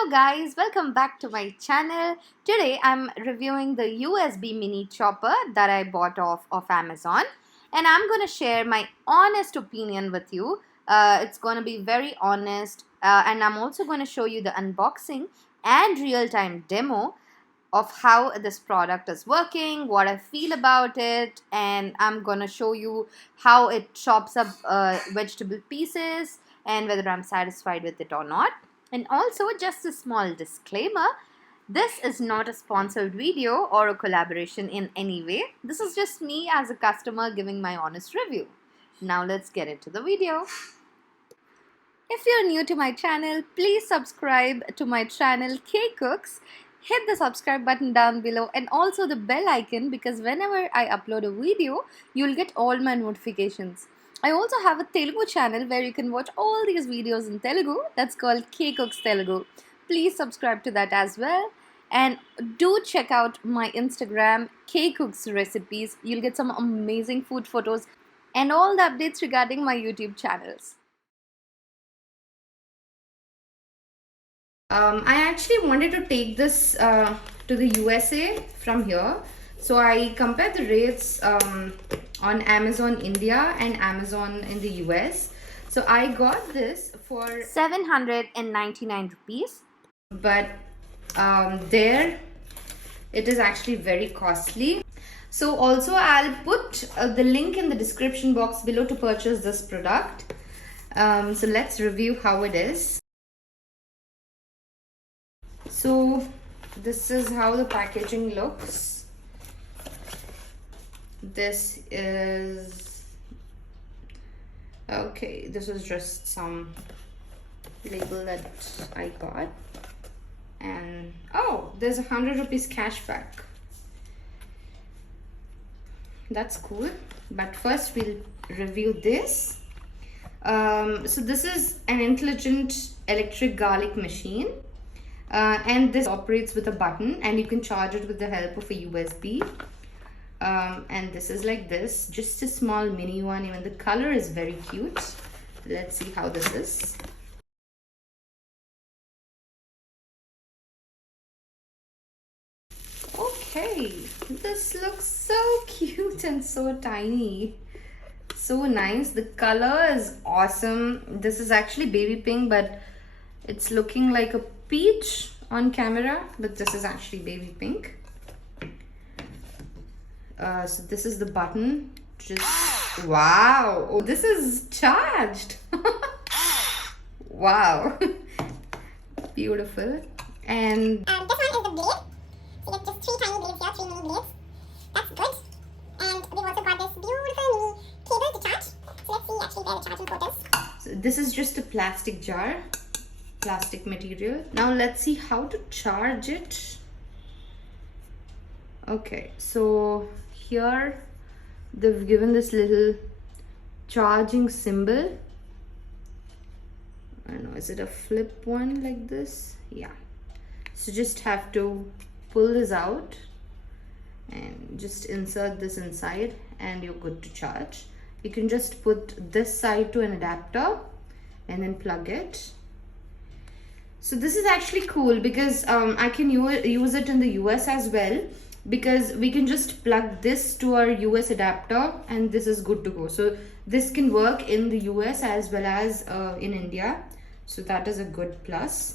Hello guys, welcome back to my channel. Today I'm reviewing the USB mini chopper that I bought off of Amazon, and I'm going to share my honest opinion with you. It's going to be very honest, and I'm also going to show you the unboxing and real-time demo of how this product is working, what I feel about it, and I'm going to show you how it chops up vegetable pieces and whether I'm satisfied with it or not. And also, just a small disclaimer, this is not a sponsored video or a collaboration in any way. This is just me as a customer giving my honest review. Now let's get into the video. If you're new to my channel, please subscribe to my channel K Cooks. Hit the subscribe button down below and also the bell icon, because whenever I upload a video, you'll get all my notifications. I also have a Telugu channel where you can watch all these videos in Telugu. That's called K Cooks Telugu. Please subscribe to that as well. And do check out my Instagram, K Cooks Recipes. You'll get some amazing food photos and all the updates regarding my YouTube channels. I actually wanted to take this to the USA from here. So I compared the rates on Amazon India and Amazon in the US. So I got this for 799 rupees. But there it is actually very costly. So also I'll put the link in the description box below to purchase this product. So let's review how it is. So this is how the packaging looks. This is okay. This is just some label that I got, and oh, there's 100 rupees cashback. That's cool. But first we'll review this. So this is an intelligent electric garlic machine. And this operates with a button, and you can charge it with the help of a USB. And this is like this, just a small mini one. Even the color is very cute. Let's see how this is. Okay, this looks so cute and so tiny. So nice. The color is awesome. This is actually baby pink, but it's looking like a peach on camera, but this is actually baby pink. So this is the button. Just wow. Oh, this is charged. Wow. Beautiful. And this one is the blade. So you get just 3 tiny blades here, 3 mini blades. That's good. And we've also got this beautiful mini cable to charge. So let's see actually where the charging port is. so this is just a plastic jar, plastic material. Now let's see how to charge it. Okay, so here they've given this little charging symbol. I don't know, is it a flip one like this? Yeah. So just have to pull this out and just insert this inside and you're good to charge. You can just put this side to an adapter and then plug it. So this is actually cool because I can use it in the US as well, because we can just plug this to our US adapter and this is good to go. So this can work in the US as well as in India. So that is a good plus.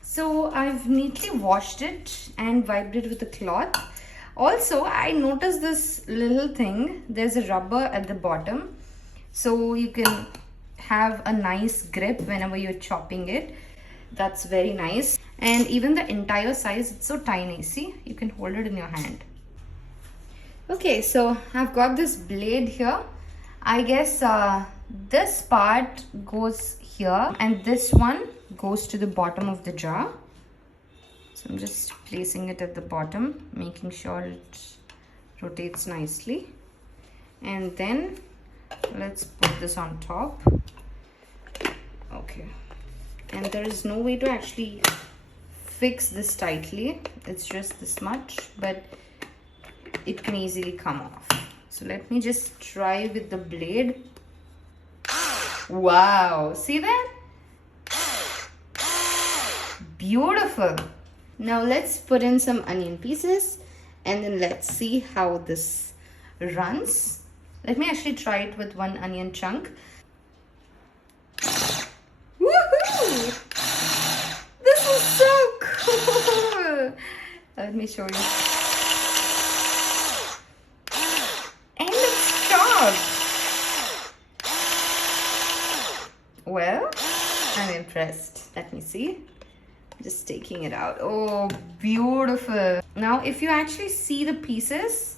So I've neatly washed it and wiped it with a cloth. Also, I noticed this little thing. There's a rubber at the bottom, so you can have a nice grip whenever you're chopping it. That's very nice. And even the entire size, it's so tiny. See, you can hold it in your hand. Okay, so I've got this blade here. I guess this part goes here and this one goes to the bottom of the jar. So I'm just placing it at the bottom, making sure it rotates nicely. And then let's put this on top. Okay, and there is no way to actually fix this tightly. It's just this much, but it can easily come off. So let me just try with the blade. Wow, see that? beautiful. Now let's put in some onion pieces and then let's see how this runs. Let me actually try it with one onion chunk. Woohoo! This is so cool. Let me show you. And it's chopped. Well, I'm impressed. Let me see. Just taking it out. Oh, beautiful. Now, if you actually see the pieces,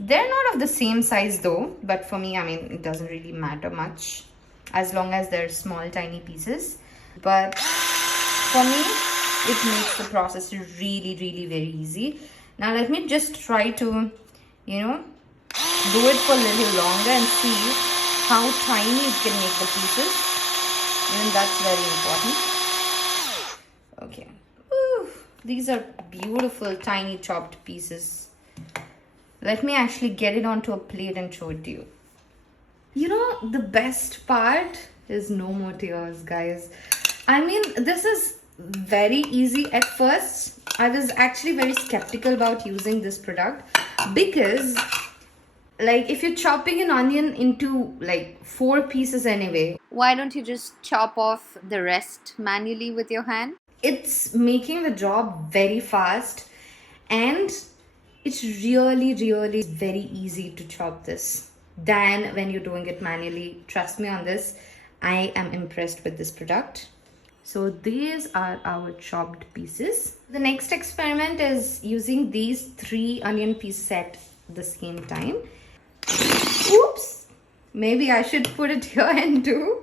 they're not of the same size though. But for me, I mean, it doesn't really matter much as long as they're small, tiny pieces. But for me, it makes the process really, really very easy. Now, let me just try to, do it for a little longer and see how tiny it can make the pieces. And that's very important. Okay. Ooh, these are beautiful, tiny chopped pieces. Let me actually get it onto a plate and show it to you. The best part is no more tears, guys. I mean, this is very easy. At first, I was actually very skeptical about using this product because if you're chopping an onion into 4 pieces anyway, why don't you just chop off the rest manually with your hand? It's making the job very fast, and it's really, really very easy to chop this than when you're doing it manually. Trust me on this. I am impressed with this product. So these are our chopped pieces. The next experiment is using these 3 onion pieces at the same time. Oops, maybe I should put it here and do.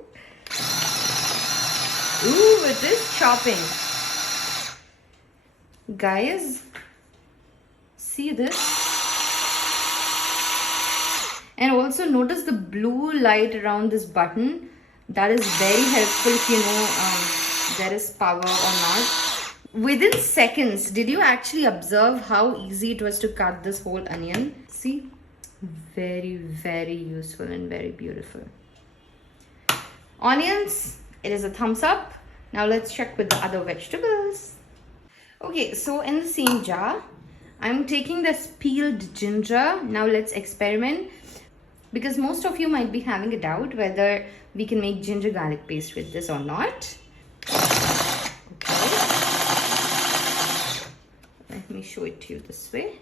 Ooh, it is chopping. Guys, see this? And also notice the blue light around this button. That is very helpful if you know there is power or not. Within seconds, did you actually observe how easy it was to cut this whole onion? See? Very, very useful and very beautiful. Onions, it is a thumbs up. Now let's check with the other vegetables. Okay, so in the same jar, I'm taking this peeled ginger. Now let's experiment, because most of you might be having a doubt whether we can make ginger garlic paste with this or not. Okay. Let me show it to you this way.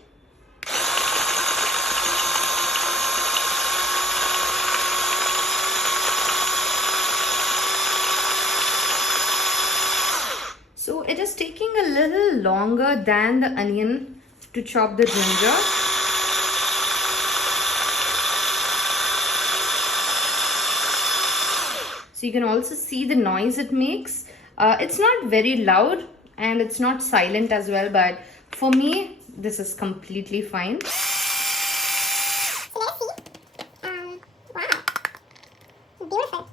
So it is taking a little longer than the onion to chop the ginger. So you can also see the noise it makes. It's not very loud and it's not silent as well, but for me, this is completely fine. So let's see. Wow. Beautiful.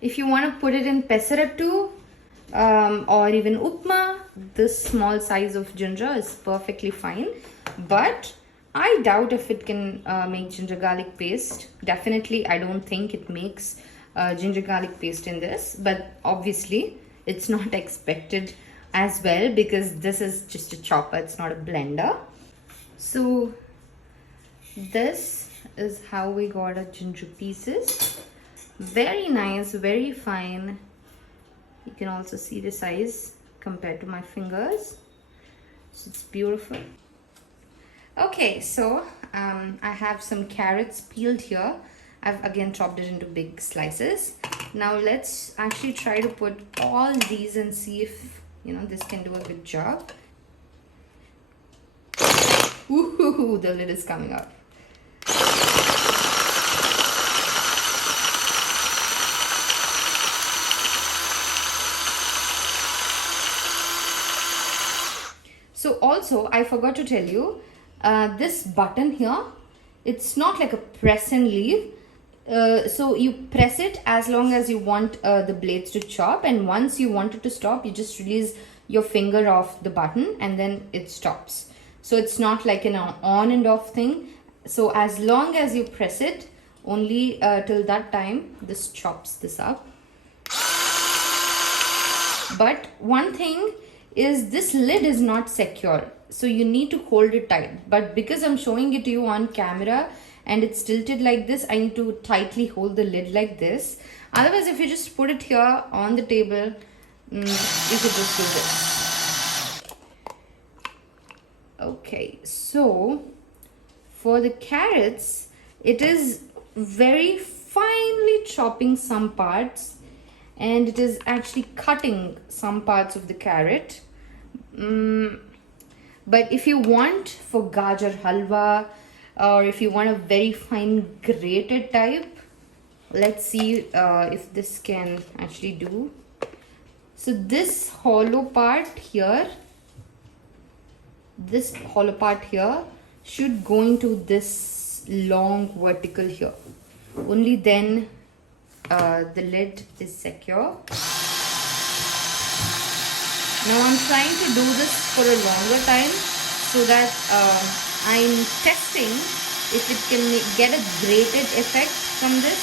If you want to put it in pesarattu, or even upma, this small size of ginger is perfectly fine. But I doubt if it can make ginger garlic paste. Definitely, I don't think it makes ginger garlic paste in this. But obviously, it's not expected as well because this is just a chopper. It's not a blender. So this is how we got our ginger pieces. Very nice, very fine. You can also see the size compared to my fingers. So it's beautiful. Okay, so I have some carrots peeled here. I've again chopped it into big slices. Now let's actually try to put all these and see if this can do a good job. Ooh, the lid is coming up. So also, I forgot to tell you, this button here, it's not like a press and leave. So you press it as long as you want the blades to chop, and once you want it to stop, you just release your finger off the button and then it stops. So it's not like an on and off thing. So as long as you press it, only till that time, this chops this up. But one thing is this lid is not secure, so you need to hold it tight. But because I'm showing it to you on camera and it's tilted like this, I need to tightly hold the lid like this. Otherwise, if you just put it here on the table, you could just do this. Okay, so for the carrots, it is very finely chopping some parts, and it is actually cutting some parts of the carrot. But if you want for gajar halwa, or if you want a very fine grated type, let's see if this can actually do. So this hollow part here, should go into this long vertical here. Only then the lid is secure. Now I'm trying to do this for a longer time so that I'm testing if it can get a grated effect from this.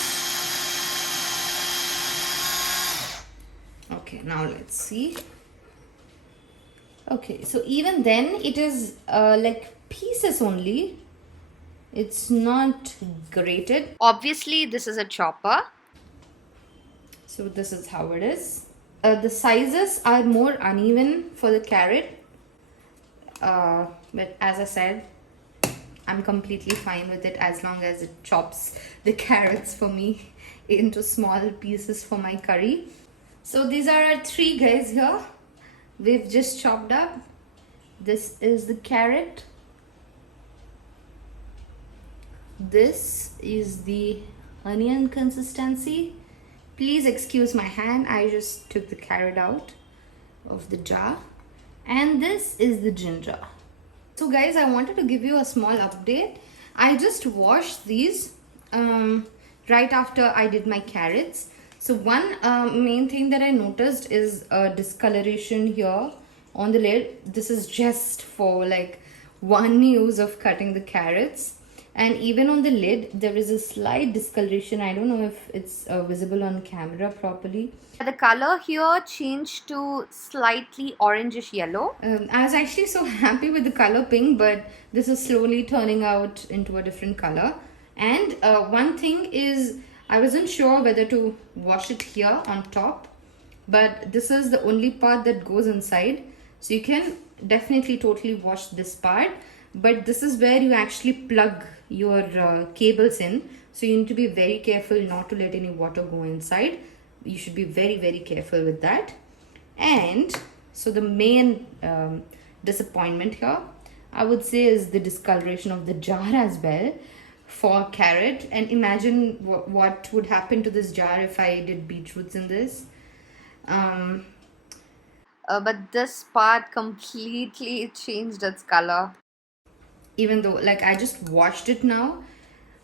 Okay, now let's see. Okay, so even then it is like pieces only. It's not grated. Obviously, this is a chopper. So this is how it is. The sizes are more uneven for the carrot. But as I said, I'm completely fine with it as long as it chops the carrots for me into small pieces for my curry. So these are our 3 guys here. We've just chopped up. This is the carrot. This is the onion consistency. Please excuse my hand, I just took the carrot out of the jar. And this is the ginger. So guys, I wanted to give you a small update. I just washed these right after I did my carrots. So one main thing that I noticed is discoloration here on the lid. This is just for like one use of cutting the carrots. And even on the lid, there is a slight discoloration. I don't know if it's visible on camera properly. The color here changed to slightly orangish yellow. I was actually so happy with the color pink, but this is slowly turning out into a different color. And one thing is, I wasn't sure whether to wash it here on top, but this is the only part that goes inside. So you can definitely totally wash this part, but this is where you actually plug your cables in. So you need to be very careful not to let any water go inside. You should be very, very careful with that. And so the main disappointment here, I would say, is the discoloration of the jar as well for carrot. And imagine what would happen to this jar if I did beetroots in this. But this part completely changed its color. Even though like I just washed it now,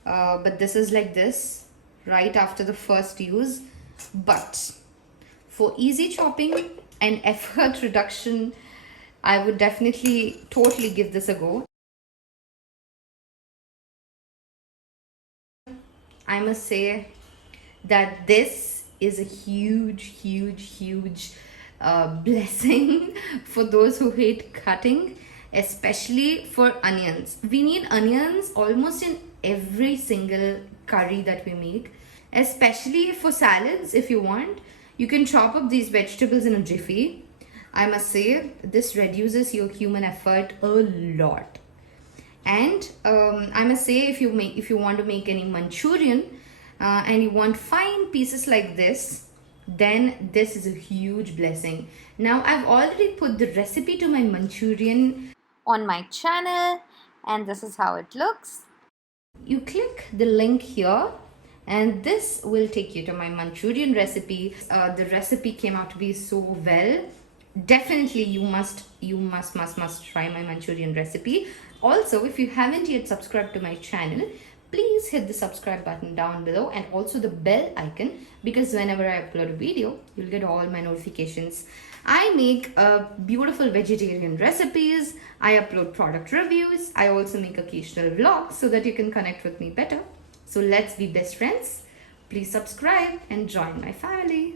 but this is like this right after the first use. But for easy chopping and effort reduction, I would definitely totally give this a go. I must say that this is a huge blessing for those who hate cutting, especially for onions. We need onions almost in every single curry that we make, especially for salads. If you want, you can chop up these vegetables in a jiffy. I must say this reduces your human effort a lot. And I must say, if you want to make any Manchurian and you want fine pieces like this, then this is a huge blessing. Now I've already put the recipe to my Manchurian On my channel, and this is how it looks. You click the link here and this will take you to my Manchurian recipe. The recipe came out to be so well. Definitely you must try my Manchurian recipe. Also, if you haven't yet subscribed to my channel, please hit the subscribe button down below and also the bell icon, because whenever I upload a video, you'll get all my notifications. I make beautiful vegetarian recipes. I upload product reviews. I also make occasional vlogs so that you can connect with me better. So let's be best friends. Please subscribe and join my family.